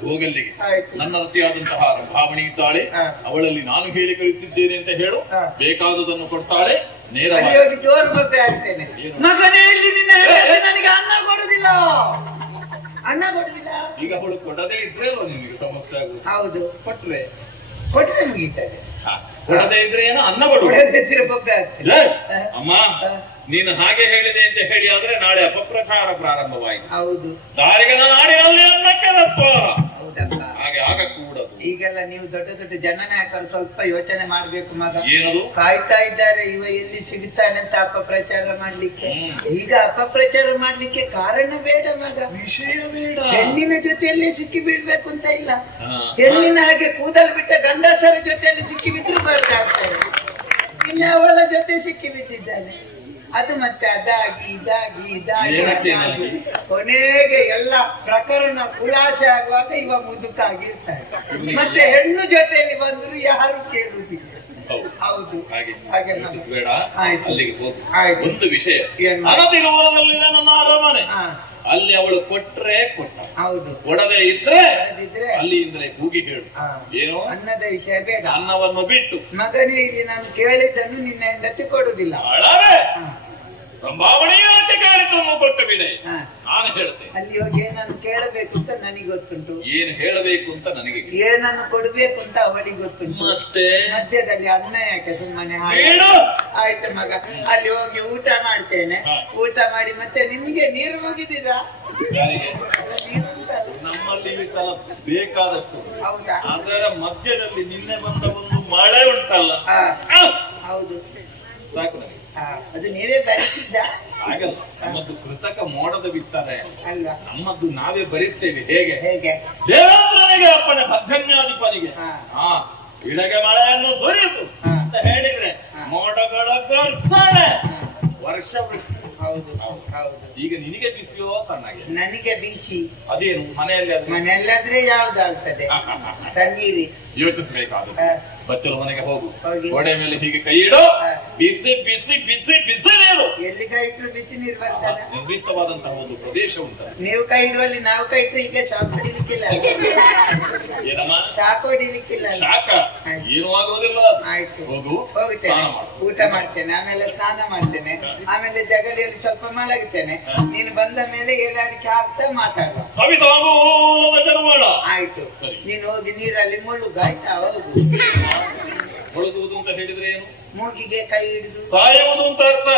[SPEAKER 1] ಹೋಗಲ್ಲಿಗೆ.
[SPEAKER 2] ಆಯ್ತು.
[SPEAKER 1] ನನ್ನ ರಸಿಯಾದಂತಹ ಭಾವಣಿ ಇದ್ದಾಳೆ. ಅವಳಲ್ಲಿ ನಾನು ಹೇಳಿ ಕಳಿಸಿದ್ದೇನೆ ಅಂತ ಹೇಳು. ಬೇಕಾದದನ್ನು ಕೊಡ್ತಾಳೆ.
[SPEAKER 2] ನೇರ
[SPEAKER 1] ನೇರವಾಗಿ
[SPEAKER 2] ಜೋರು ಇಲ್ಲಿ ನಿನ್ನ ನನಗೆ ಅನ್ನ ಕೊಡುದಿಲ್ಲ. ಅನ್ನ ಕೊಡುದಿಲ್ಲ?
[SPEAKER 1] ಈಗ ಅವಳು ಕೊಡದೇ ಇದ್ರೆ ಅಲ್ವಾ ನಿಮಗೆ ಸಮಸ್ಯೆ ಆಗುದು
[SPEAKER 2] ಹೌದು.
[SPEAKER 1] ಕೊಟ್ರೆ?
[SPEAKER 2] ಕೊಟ್ರೆ ಮುಗೀತದೆ.
[SPEAKER 1] ಕೊಡದೇ ಇದ್ರೆ ಏನೋ? ಅನ್ನ ಕೊಡು
[SPEAKER 2] ಕೊಡದೆ ಸಿರು ಬೊಬ್ಬೆ ಆಗ್ತದೆ.
[SPEAKER 1] ಲೇ, ಅಮ್ಮ ನೀನು ಹಾಗೆ ಹೇಳಿದೆ ಅಂತ ಹೇಳಿ ಆದ್ರೆ ನಾಳೆ ಅಪಪ್ರಚಾರ ಪ್ರಾರಂಭವಾಯಿತು.
[SPEAKER 2] ಹೌದು.
[SPEAKER 1] ದಾರಿಗನ ನಾಡಿನಲ್ಲಿ ಅನ್ನಕ್ಕೆ
[SPEAKER 2] ಹೌದಪ್ಪ.
[SPEAKER 1] ಹಾಗೆ ಆಗಕೂಡದು.
[SPEAKER 2] ಈಗೆಲ್ಲ ನೀವು ದೊಡ್ಡ ದೊಡ್ಡ ಜನನಾಯಕರು ಸ್ವಲ್ಪ ಯೋಚನೆ ಮಾಡ್ಬೇಕು ಮಗ.
[SPEAKER 1] ಏನದು
[SPEAKER 2] ಕಾಯ್ತಾ ಇದ್ದಾರೆ ಇವ ಎಲ್ಲಿ ಸಿಗ್ತಾನೆ ಅಂತ ಅಪಪ್ರಚಾರ ಮಾಡ್ಲಿಕ್ಕೆ. ಈಗ ಅಪಪ್ರಚಾರ ಮಾಡ್ಲಿಕ್ಕೆ ಕಾರಣ ಬೇಡ ಮಗ.
[SPEAKER 1] ವಿಷಯ ಬೇಡ.
[SPEAKER 2] ಹೆಣ್ಣಿನ ಜೊತೆಯಲ್ಲಿ ಸಿಕ್ಕಿ ಬೀಳ್ಬೇಕು ಅಂತ ಇಲ್ಲ. ಹೆಣ್ಣಿನ ಹಾಗೆ ಕೂದಲು ಬಿಟ್ಟ ಗಂಡಸರ ಜೊತೆಯಲ್ಲಿ ಸಿಕ್ಕಿ ಬಿದ್ರು ಇನ್ನು ಅವಳ ಜೊತೆ ಸಿಕ್ಕಿ ಬಿದ್ದಿದ್ದಾನೆ ಅದು ಮತ್ತೆ ಅದಾಗಿ ಇದಾಗಿ ಇದಾಗಿ ಅದಾಗಿ? ಕೊನೆಗೆ ಎಲ್ಲ ಪ್ರಕರಣ ಖುಲಾಸೆ ಆಗುವಾಗ ಇವ ಮುದುಕಾಗಿರ್ತಾರೆ ಮತ್ತೆ ಹೆಣ್ಣು ಜೊತೆಯಲ್ಲಿ ಬಂದ್ರು ಯಾರು ಕೇಳುವುದಿಲ್ಲ
[SPEAKER 1] ಹೌದು. ಹಾಗೆ.
[SPEAKER 2] ಬೇಡ.
[SPEAKER 1] ಅಲ್ಲಿಗೆ ಹೋಗು. ಒಂದು ವಿಷಯ? ನನ್ನ ಅರಮನೆ. ಅಲ್ಲಿ ಅವಳು ಕೊಟ್ರೆ ಕೊಟ್ಟ.
[SPEAKER 2] ಹೌದು.
[SPEAKER 1] ಕೊಡದೆ ಇದ್ರೆ ಅಲ್ಲಿಂದಲೇ ಕೂಗಿ ಹೇಳು. ಏನು?
[SPEAKER 2] ಅನ್ನದ ವಿಷಯ ಬೇಡ.
[SPEAKER 1] ಅನ್ನವನ್ನು ಬಿಟ್ಟು.
[SPEAKER 2] ಮಗನೇ ಇಲ್ಲಿ ನಾನು ಕೇಳಿದ್ದನ್ನು ನಿನ್ನ ಹೆಂಡತಿ ಕೊಡುದಿಲ್ಲ
[SPEAKER 1] ಸಂಭಾವನೆಯ ಕೇಳಿದ್ದನ್ನು ಕೊಟ್ಟು ಬಿಡೆ.
[SPEAKER 2] ಹಾ.
[SPEAKER 1] ನಾನು ಹೇಳ್ತೇನೆ.
[SPEAKER 2] ಅಲ್ಲಿ ಹೋಗಿ ಏನನ್ನು ಕೇಳಬೇಕು ಅಂತ ನನಗೆ ಗೊತ್ತುಂಟು.
[SPEAKER 1] ಏನು ಹೇಳಬೇಕು ಅಂತ ನನಗೆ.
[SPEAKER 2] ಏನನ್ನು ಕೊಡಬೇಕು ಅಂತ ಅವಳಿಗೆ ಗೊತ್ತುಂಟು.
[SPEAKER 1] ಮತ್ತೆ?
[SPEAKER 2] ಮಧ್ಯದಲ್ಲಿ ಅನ್ನ ಯಾಕೆ ಸುಮ್ಮನೆ ಆಯ್ತು ಮಗ. ಅಲ್ಲಿ ಹೋಗಿ ಊಟ ಮಾಡ್ತೇನೆ. ಊಟ ಮಾಡಿ ಮತ್ತೆ ನಿಮ್ಗೆ ನೀರು ಹೋಗಿದ್ದೀರಾ?
[SPEAKER 1] ನಮ್ಮಲ್ಲಿ ಈ ಸಲ ಬೇಕಾದಷ್ಟು.
[SPEAKER 2] ಹೌದಾ?
[SPEAKER 1] ಅದರ ಮಧ್ಯದಲ್ಲಿ ನಿನ್ನೆ ಬಂದ ಒಂದು ಮಳೆ ಉಂಟಲ್ಲ.
[SPEAKER 2] ಹೌದು.
[SPEAKER 1] ಸಾಕು ನನಗೆ.
[SPEAKER 2] ಅದು ನೀವೇ ಬರೆಸಿದ್ದ?
[SPEAKER 1] ಆಗಲ್ಲ ನಮ್ಮದು ಕೃತಕ ಮೋಡದ ಬಿತ್ತಾರೆ.
[SPEAKER 2] ಅಲ್ಲ.
[SPEAKER 1] ನಮ್ಮದು ನಾವೇ ಭರಿಸ್ತೇವೆ ಹೇಗೆ?
[SPEAKER 2] ಹೇಗೆ?
[SPEAKER 1] ದೇವೇಂದ್ರನಿಗೆ ಅಪ್ಪಣೆ
[SPEAKER 2] ಹಾ.
[SPEAKER 1] ಹಾ ಇಡಗೆ ಮಳೆಯನ್ನು ಸುರಿಸು ಅಂತ ಹೇಳಿದ್ರೆ. ಮೋಡಗಳ ಘರ್ಷಣೆ ವರ್ಷ ವೃಷ್ಟಿ.
[SPEAKER 2] ಹೌದು ಹೌದು.
[SPEAKER 1] ಈಗ ನಿನಗೆ ಬಿಸಿಯೋ ತಣ್ಣಗೆ
[SPEAKER 2] ನನಗೆ ಬಿಸಿ.
[SPEAKER 1] ಅದೇನು ಮನೆಯಲ್ಲಿ
[SPEAKER 2] ಮನೆಯಲ್ಲಾದ್ರೆ ಯಾವ್ದಾಗ್ತದೆ? ತಣ್ಣೀರಿ.
[SPEAKER 1] ಯೋಚಿಸ್ಬೇಕಾದ ಬಚ್ಚಲು ಮನೆಗೆ ಹೋಗು.
[SPEAKER 2] ಒಡೆ
[SPEAKER 1] ಗೋಡೆ ಮೇಲೆ ಹೀಗೆ ಕೈ ಇಡು. ಬಿಸಿ ಬಿಸಿ ಬಿಸಿ ಬಿಸಿ ನೀರು.
[SPEAKER 2] ಎಲ್ಲಿ ಕೈ ಇಟ್ಟರು ಬಿಸಿ ನೀರು ಬರ್ತದೆ?
[SPEAKER 1] ನಿರ್ದಿಷ್ಟವಾದಂತಹ ಒಂದು ಪ್ರದೇಶ ಉಂಟು
[SPEAKER 2] ನೀವು ಕೈ ಇಡುವಲ್ಲಿ ನಾವು ಕೈ ಇಟ್ರು ಈಗ ಶಾಕ್ ಹೊಡಿಲಿಕ್ಕಿಲ್ಲ.
[SPEAKER 1] ಏನಮ್ಮ?
[SPEAKER 2] ಶಾಕ್ ಹೊಡಿಲಿಕ್ಕಿಲ್ಲ. ಆಯ್ತು.
[SPEAKER 1] ಏನು ಆಗೋದಿಲ್ಲ.
[SPEAKER 2] ಆಯ್ತು.
[SPEAKER 1] ಹೋಗು
[SPEAKER 2] ಹೋಗ್ತೇನೆ. ಊಟ ಮಾಡ್ತೇನೆ ಆಮೇಲೆ ಸ್ನಾನ ಮಾಡ್ತೇನೆ. ಆಮೇಲೆ ಜಗಲಿಯಲ್ಲಿ ಸ್ವಲ್ಪ ಮಲಗ್ತೇನೆ. ನೀನು ಬಂದ ಮೇಲೆ ಏಳಾಡಿಕೆ ಆಗ್ತಾ ಮಾತಾಡುವ.
[SPEAKER 1] ಸವಿತಾ
[SPEAKER 2] ಆಯ್ತು. ನೀನು ಹೋಗಿ ನೀರಲ್ಲಿ ಮುಳುಗು ಆಯ್ತಾ ಹೋಗು.
[SPEAKER 1] ಮುಳುಗುವುದು ಅಂತ ಹೇಳಿದ್ರೆ ಏನು?
[SPEAKER 2] ಮೂಗಿಗೆ ಕೈ ಹಿಡಿದು.
[SPEAKER 1] ಸಾಯುವುದು ಅಂತ ಅರ್ಥ.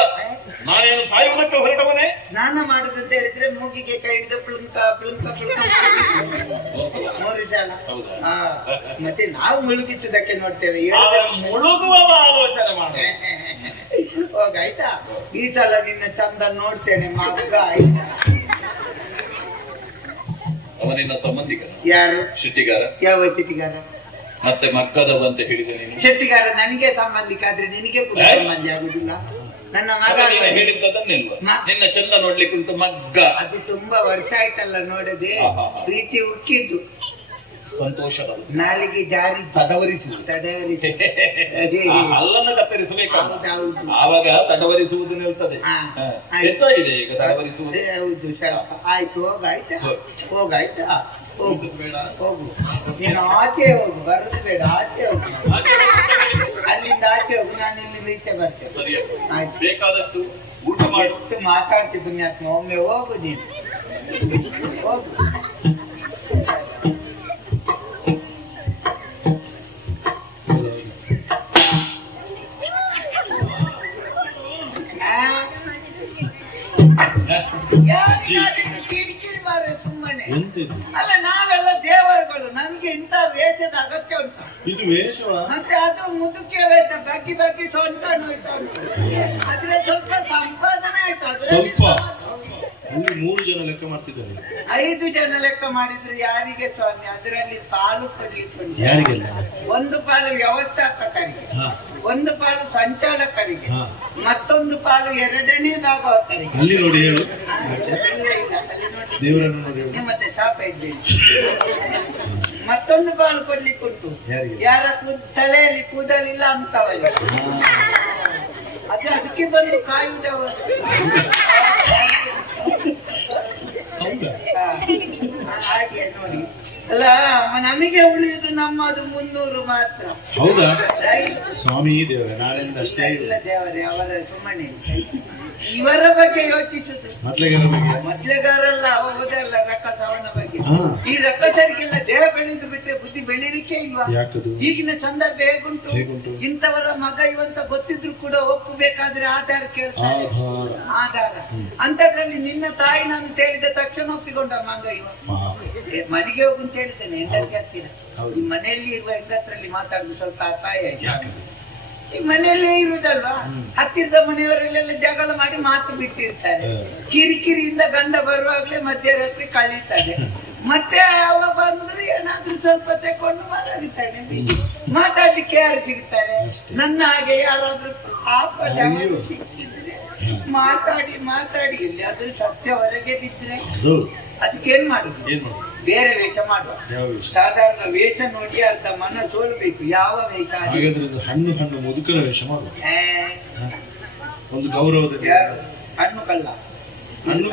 [SPEAKER 1] ನಾನೇನು ಸಾಯುವುದಕ್ಕೆ ಹೊರಟವನೇ?
[SPEAKER 2] ಸ್ನಾನ ಮಾಡುದು ಅಂತ ಹೇಳಿದ್ರೆ ಮೂಗಿಗೆ ಕೈ ಹಿಡಿದು ಪ್ಲಂಕ ಪ್ಲಂಕ ಪ್ಲುಂಕ. ಮೂರು ಜನ? ಹಾ ಮತ್ತೆ ನಾವು ಮುಳುಗಿಸುದಕ್ಕೆ ನೋಡ್ತೇವೆ.
[SPEAKER 1] ಮುಳುಗುವ ಆಲೋಚನೆ ಮಾಡ.
[SPEAKER 2] ಹೋಗಾಯ್ತಾ ಈ ಸಲ ನಿನ್ನ ಚಂದ ನೋಡ್ತೇನೆ ಮಗ ಆಯ್ತಾ?
[SPEAKER 1] ಅವನಿನ್ನ ಸಂಬಂಧಿಕ
[SPEAKER 2] ಯಾರು?
[SPEAKER 1] ಶಿಟ್ಟಿಗಾರ?
[SPEAKER 2] ಯಾವ ಶೆಟ್ಟಿಗಾರ?
[SPEAKER 1] ಮತ್ತೆ ಮಕ್ಕದವ ಅಂತ ಹೇಳಿದೆ ನೀನು
[SPEAKER 2] ಶೆಟ್ಟಿಗಾರ ನನಗೆ ಸಂಬಂಧಿಕ ಆದ್ರೆ ನಿನಗೆ ಕೂಡ? ಸಂಬಂಧಿ ಆಗುದಿಲ್ಲ ನನ್ನ ಮಗ
[SPEAKER 1] ನೀನು? ಹೇಳಿದ್ದದನ್ನಿಲ್ವ ನಿನ್ನ ಚಂದ ನೋಡ್ಲಿಕ್ಕೆ ಉಂಟು ಮಗ್ಗ
[SPEAKER 2] ಅದು ತುಂಬಾ ವರ್ಷ ಆಯ್ತಲ್ಲ ನೋಡದೆ. ಪ್ರೀತಿ ಉಕ್ಕಿದ್ದು
[SPEAKER 1] ಸಂತೋಷದ
[SPEAKER 2] ನಾಲಿಗೆ ಜಾರಿ
[SPEAKER 1] ತಡವರಿಸಿ
[SPEAKER 2] ತಡವರಿ ಅದೇ
[SPEAKER 1] ಆ ಹಲ್ಲನ್ನು ಕತ್ತರಿಸಬೇಕಾದ.
[SPEAKER 2] ಹೌದೌದು.
[SPEAKER 1] ಆವಾಗ ತಡವರಿಸುವುದು ನಿಲ್ತದೆ.
[SPEAKER 2] ಹಾ.
[SPEAKER 1] ಹಾ.
[SPEAKER 2] ಆಯ್ತು.
[SPEAKER 1] ಹೆಚ್ಚಾಗಿದೆ ಈಗ ತಡವರಿಸುವುದು.
[SPEAKER 2] ಅದೇ ಹೌದು ಸ್ವಲ್ಪ. ಆಯ್ತು ಹೋಗಾಯ್ತಾ? ಹೋಗಾಯ್ತಾ ಹೋಗು.
[SPEAKER 1] ಬೇಡ.
[SPEAKER 2] ಹೋಗು. ನೀನು ಆಚೆ ಹೋಗು ಬರುದು ಬೇಡ ಆಚೆ ಹೋಗು. ಅಲ್ಲಿಂದ ಆಚೆ ಹೋಗು ನಾನು ಇಲ್ಲಿಂದ ಈಚೆ ಬರ್ತೇನೆ.
[SPEAKER 1] ಸರಿ
[SPEAKER 2] ಆಯ್ತು.
[SPEAKER 1] ಬೇಕಾದಷ್ಟು ಊಟ ಮಾಡು.
[SPEAKER 2] ಎಷ್ಟು ಮಾತಾಡ್ತಿದ್ದು ಪುಣ್ಯಾತ್ಮ ಒಮ್ಮೆ ಹೋಗು ನೀನು? ಹೋಗು. ಅಲ್ಲ ನಾವೆಲ್ಲ ದೇವರುಗಳು. ನಮ್ಗೆ ಇಂತ ವೇಷದ ಅಗತ್ಯ ಉಂಟು.
[SPEAKER 3] ಇದು ವೇಷವಾ?
[SPEAKER 2] ಮತ್ತೆ ಅದು ಮುದುಕೆ ವೇಷ ಬಗ್ಗಿ ಬಗ್ಗಿ ಸೊಂಟ ಆದ್ರೆ ಸ್ವಲ್ಪ ಸಂಪಾದನೆ ಆಯ್ತು.
[SPEAKER 3] ಸ್ವಲ್ಪ. ಇಲ್ಲಿ ಮೂರು ಜನ ಲೆಕ್ಕ ಮಾಡ್ತಿದ್ದಾರೆ.
[SPEAKER 2] ಐದು ಜನ ಲೆಕ್ಕ ಮಾಡಿದ್ರು ಯಾರಿಗೆ ಸ್ವಾಮಿ? ಅದರಲ್ಲಿ ಪಾಲು ಕೊಡ್ಲಿಕ್ಕೆ.
[SPEAKER 3] ಯಾರಿಗೆಲ್ಲ?
[SPEAKER 2] ಒಂದು ಪಾಲು ವ್ಯವಸ್ಥಾಪಕರಿಗೆ
[SPEAKER 3] ಹಾ.
[SPEAKER 2] ಒಂದು ಪಾಲು ಸಂಚಾಲಕರಿಗೆ
[SPEAKER 3] ಹಾ.
[SPEAKER 2] ಮತ್ತೊಂದು ಪಾಲು ಎರಡನೇ ಭಾಗವತರಿಗೆ.
[SPEAKER 3] ಅಲ್ಲಿ ನೋಡಿ ಹೇಳು. ದೇವರನ್ನು ನೋಡಿ ಹೇಳು.
[SPEAKER 2] ಮತ್ತೆ ಶಾಪ ಇದ್ದೇನೆ ಮತ್ತೊಂದು ಪಾಲು ಕೊಡ್ಲಿಕ್ಕೆ ಉಂಟು
[SPEAKER 3] ಯಾರಿಗೆ?
[SPEAKER 2] ಯಾರ ತಲೆಯಲ್ಲಿ ಕೂದಲಿಲ್ಲ ಅಂತವಲ್ಲ ಅದು ಅದಕ್ಕೆ ಬಂದು ಹಾ, ಹಾಗೆ ನೋಡಿ. ಅಲ್ಲ ನಮಗೆ ಉಳಿದು ನಮ್ಮದು ಮುನ್ನೂರು ಮಾತ್ರ.
[SPEAKER 3] ಹೌದಾ? ಸ್ವಾಮಿ ದೇವರೇ ನಾಳೆಯಿಂದ ಅಷ್ಟೇ
[SPEAKER 2] ಇಲ್ಲ ದೇವರೇ ಅವರ ಸುಮ್ಮನೆ. ಇವರ ಬಗ್ಗೆ ಯೋಚಿಸುದು.
[SPEAKER 3] ಮೊದ್ಲಿಗೆ ಬಗ್ಗೆ
[SPEAKER 2] ಮೊದ್ಲೆಗಾರಲ್ಲ ಹೋದಲ್ಲ ರಕ್ಕಸವನ ಬಗ್ಗೆ
[SPEAKER 3] ಹಾ.
[SPEAKER 2] ಈ ರಕ್ತಚಾರಿಗೆಲ್ಲ ದೇಹ ಬೆಳೆದು ಬಿಟ್ಟರೆ ಬುದ್ಧಿ ಬೆಳೀಲಿಕ್ಕೆ ಇಲ್ವಾ? ಈಗಿನ ಸಂದರ್ಭ ಹೇಗುಂಟು? ಇಂಥವರ ಮಗ ಇವಂತ ಗೊತ್ತಿದ್ರು ಕೂಡ ಒಪ್ಪಬೇಕಾದ್ರೆ ಆಧಾರ ಕೇಳ್ತಾರೆ
[SPEAKER 3] ಆಧಾರ.
[SPEAKER 2] ಅಂತದ್ರಲ್ಲಿ ನಿನ್ನ ತಾಯಿ ನಾನು ಹೇಳಿದ ತಕ್ಷಣ ಒಪ್ಪಿಕೊಂಡ ಮಗ ಇವ. ಮನೆಗೆ ಹೋಗು ಅಂತ ಹೇಳ್ತೇನೆ ಹೆಂಡತಿಗೆ ಹತ್ತಿರ
[SPEAKER 3] ನಿಮ್ಮ
[SPEAKER 2] ಈ ಮನೆಯಲ್ಲಿ ಇರುವ ಹೆಂಗಸರಲ್ಲಿ ಮಾತಾಡುದು ಸ್ವಲ್ಪ ಅಪಾಯ ಈ ಮನೆಯಲ್ಲೇ ಇರುದಲ್ವಾ? ಹತ್ತಿರದ ಮನೆಯವರಲ್ಲೆಲ್ಲ ಜಗಳ ಮಾಡಿ ಮಾತು ಬಿಟ್ಟಿರ್ತಾರೆ. ಕಿರಿಕಿರಿಯಿಂದ ಗಂಡ ಬರುವಾಗ್ಲೇ ಮಧ್ಯರಾತ್ರಿ ಕಳೀತಾನೆ ಮತ್ತೆ ಅವ ಬಂದ್ರೆ ಏನಾದ್ರೂ ಸ್ವಲ್ಪ ತಗೊಂಡು ಮಾತಾಡ್ತಾನೆ. ಮಾತಾಡ್ಲಿಕ್ಕೆ ಯಾರು ಸಿಗ್ತಾರೆ. ನನ್ನ ಹಾಗೆ ಯಾರಾದ್ರೂ ಪಾಪ ಸಿಕ್ಕಿದ್ರೆ ಮಾತಾಡಿ ಮಾತಾಡಿ ಇಲ್ಲಿ ಅದ್ರ ಸತ್ಯ ಹೊರಗೆ ಬಿದ್ರೆ
[SPEAKER 3] ಅದು.
[SPEAKER 2] ಅದಕ್ಕೇನ್ ಮಾಡುದು? ಬೇರೆ ವೇಷ ಮಾಡುವ. ಸಾಧಾರಣ ವೇಷ ನೋಡಿ ಅಂತ ಮನ ಸೋಲ್ಬೇಕು ಯಾವ ವೇಷ
[SPEAKER 3] ಹಣ್ಣು ಹಣ್ಣು ಮುದುಕರ ವೇಷ ಮಾಡುವ. ಒಂದು ಗೌರವದ
[SPEAKER 2] ಯಾರು? ಹಣ್ಣು ಕಳ್ಳ.
[SPEAKER 3] ಹಣ್ಣು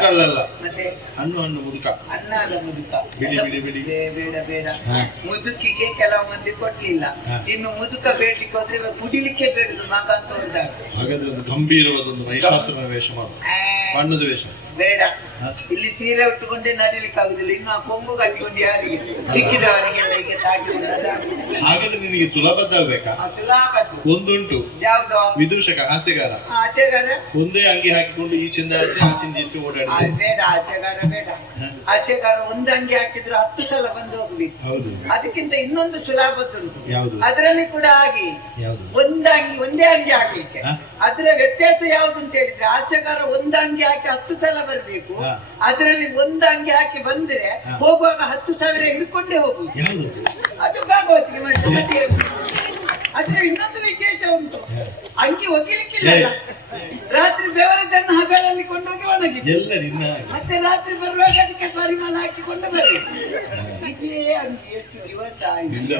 [SPEAKER 2] ಮತ್ತೆ
[SPEAKER 3] ಹಣ್ಣು ಹಣ್ಣು ಮುದುಕ.
[SPEAKER 2] ಅನ್ನಾದ ಮುದುಕ.
[SPEAKER 3] ಬಿಡಿ, ಬಿಡಿ, ಬಿಡಿ.
[SPEAKER 2] ಬೇಡ, ಬೇಡ. ಮುದುಕಿಗೆ ಕೆಲವು ಮಂದಿ ಕೊಡ್ಲಿಲ್ಲ. ಇನ್ನು ಮುದುಕ ಬೇಡ್ಲಿಕ್ಕೆ ಹೋದ್ರೆ ಇವಾಗ ಕುಡಿಲಿಕ್ಕೆ ಬೇಡುದು ಮಗ ಅಂತ
[SPEAKER 3] ಹಾಗಾದ್ರೆ ಗಂಭೀರವಾದ ಒಂದು ಮಹಿಷಾಸುರನ ವೇಷ ಮಾಡುದು ಬಣ್ಣದ ವೇಷ.
[SPEAKER 2] ಬೇಡ. ಇಲ್ಲಿ ಸೀರೆ ಉಟ್ಟುಕೊಂಡೇ ನಡಿಲಿಕ್ಕೆ ಆಗುದಿಲ್ಲ ಇನ್ನು ಆ ಕೊಂಬು ಕಟ್ಟಿಕೊಂಡು ಯಾರಿಗೆ? ಸಿಕ್ಕಿದವರಿಗೆಲ್ಲ ಹೀಗೆ ತಾಗಿ
[SPEAKER 3] ಹಾಗಾದ್ರೆ ನಿನಗೆ ಸುಲಭದ್ದಾಗಬೇಕಾ
[SPEAKER 2] ಆ ಸುಲಭ
[SPEAKER 3] ಒಂದುಂಟು.
[SPEAKER 2] ಯಾವ್ದು?
[SPEAKER 3] ವಿದೂಷಕ ಹಾಸ್ಯಗಾರ.
[SPEAKER 2] ಆಸೆಗಾರ
[SPEAKER 3] ಒಂದೇ ಅಂಗಿ ಹಾಕಿಕೊಂಡು ಈಚಿಂದ ಆಚೆ ಆ ಚಿಂದ
[SPEAKER 2] ಆ,
[SPEAKER 3] ಓಡಾಡಿ
[SPEAKER 2] ಬೇಡ ಆಸೆಗಾರ ಬೇಡ. ಆಸೆಗಾರ ಒಂದು ಅಂಗಿ ಹಾಕಿದ್ರು ಹತ್ತು ಸಲ ಬಂದು ಹೋಗ್ಲಿ.
[SPEAKER 3] ಹೌದು.
[SPEAKER 2] ಅದಕ್ಕಿಂತ ಇನ್ನೊಂದು ಸುಲಭದ್ದುಂಟು
[SPEAKER 3] ಯಾವುದು?
[SPEAKER 2] ಅದರಲ್ಲಿ ಕೂಡ ಆಗಿ
[SPEAKER 3] ಒಂದು
[SPEAKER 2] ಒಂದ್ ಅಂಗಿ ಒಂದೇ ಅಂಗಿ ಹಾಕ್ಲಿಕ್ಕೆ? ಅದರ ವ್ಯತ್ಯಾಸ ಯಾವ್ದು ಅಂತ ಹೇಳಿದ್ರೆ ಆಸೆಗಾರ ಒಂದು ಅಂಗಿ ಹಾಕಿ ಹತ್ತು ಸಲ ಬರ್ಬೇಕು. ಅದರಲ್ಲಿ ಒಂದು ಅಂಗಿ ಹಾಕಿ ಬಂದ್ರೆ ಹೋಗುವಾಗ ಹತ್ತು ಸಾವಿರ ಹಿಡ್ಕೊಂಡೇ ಹೋಗುದು ಅದು ಭಾಗವತಿಗೆ ಮತ್ತೆ ಅದ್ರ ಇನ್ನೊಂದು ವಿಶೇಷ ಉಂಟು. ಅಂಗಿ ಒಗಿಲಿಕ್ಕಿಲ್ಲ ರಾತ್ರಿ ಬೆವರದನ್ನು ಹಗಲಲ್ಲಿ ಕೊಂಡೋಗಿ ಒಣಗಿದೆ ಮತ್ತೆ ರಾತ್ರಿ ಬರುವಾಗ ಅದಕ್ಕೆ ಪರಿಮಳ ಹಾಕಿಕೊಂಡು ಬರಲಿ ಇದೇ ಅಂಗಿ ಎಷ್ಟು ದಿವಸ ಆಯ್ತು.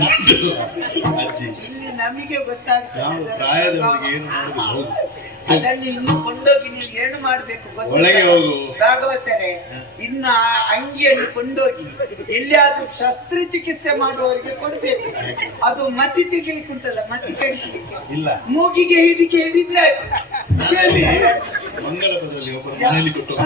[SPEAKER 3] ಅಜ್ಜಿ.
[SPEAKER 2] ಇಲ್ಲಿ ನಮಗೆ ಗೊತ್ತಾಗ್ತದೆ. ಅದನ್ನು ಇನ್ನು ಕೊಂಡೋಗಿ ನೀವು ಏನು ಮಾಡ್ಬೇಕು?
[SPEAKER 3] ಒಳಗೆ ಹೋಗು.
[SPEAKER 2] ಭಾಗವತರೆ ಇನ್ನ ಅಂಗಿಯನ್ನು ಕೊಂಡೋಗಿ ಎಲ್ಲಿಯಾದ್ರೂ ಶಸ್ತ್ರಚಿಕಿತ್ಸೆ ಮಾಡುವವರಿಗೆ ಕೊಡಬೇಕು ಅದು ಮತಿ ತೆಗಿಲಿಕ್ಕೆ ಉಂಟಲ್ಲ ಮತಿ ತೆಗಿಲಿಕ್ಕೆ
[SPEAKER 3] ಇಲ್ಲ
[SPEAKER 2] ಮೂಗಿಗೆ ಹಿಡಿಕೆ ಹಿಡಿದ್ರೆ ಆಯ್ತು.
[SPEAKER 3] ಅಲ್ಲಿ ಮಂಗಲ ಒಬ್ಬರು ಮನೆಯಲ್ಲಿ ಕೊಟ್ಟು.